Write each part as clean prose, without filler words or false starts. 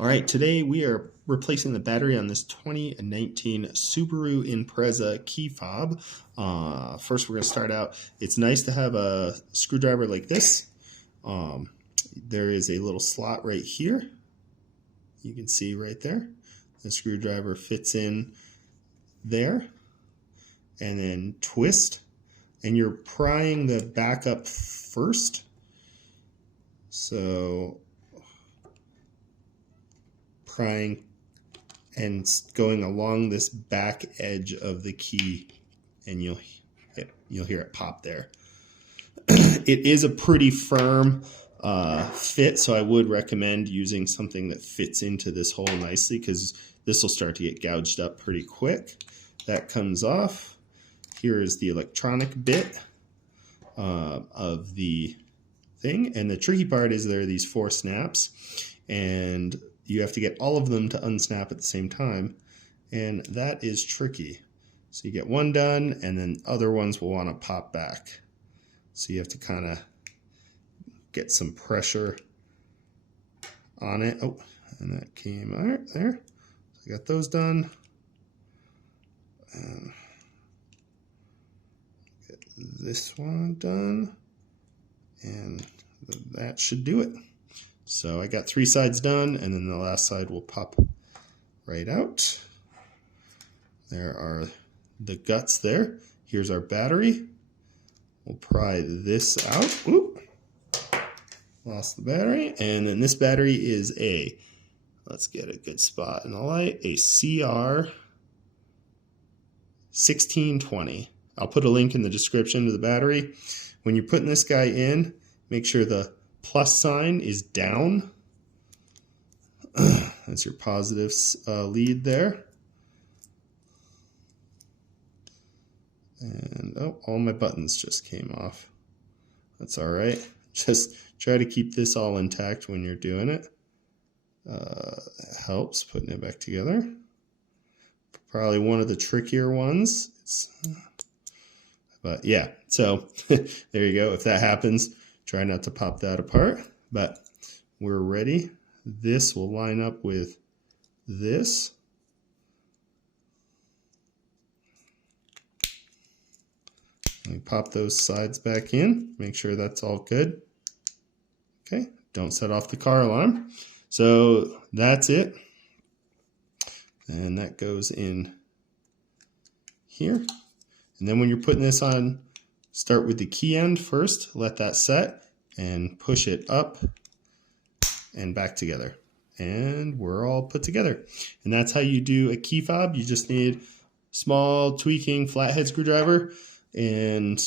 All right, today we are replacing the battery on this 2019 Subaru Impreza key fob. First, we're going to start out. It's nice to have a screwdriver like this. There is a little slot right here. You can see right there. The screwdriver fits in there. And then twist. And you're prying the back up first. So prying and going along this back edge of the key, and you'll hear it pop there. It is a pretty firm fit, so I would recommend using something that fits into this hole nicely, because this will start to get gouged up pretty quick. That comes off. Here is the electronic bit of the thing, and the tricky part is there are these 4 snaps, and you have to get all of them to unsnap at the same time, and that is tricky. So you get one done, and then other ones will want to pop back. So you have to kind of get some pressure on it. Oh, and that came out there. So I got those done. And get this one done, and that should do it. So I got 3 sides done, and then the last side will pop right out. There are the guts there. Here's our battery. We'll pry this out. Oop. Lost the battery. And then this battery is let's get a good spot in the light, a CR 1620. I'll put a link in the description to the battery. When you're putting this guy in, make sure the plus sign is down. That's your positive lead there. And oh, all my buttons just came off. That's all right. Just try to keep this all intact when you're doing it. It helps putting it back together. Probably one of the trickier ones. But yeah, so there you go. If that happens, try not to pop that apart, but we're ready. This will line up with this. Let me pop those sides back in, make sure that's all good. Okay, don't set off the car alarm. So that's it. And that goes in here. And then when you're putting this on, start with the key end first, let that set, and push it up and back together. And we're all put together. And that's how you do a key fob. You just need small tweaking flathead screwdriver and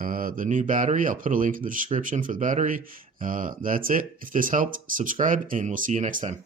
the new battery. I'll put a link in the description for the battery. That's it. If this helped, subscribe, and we'll see you next time.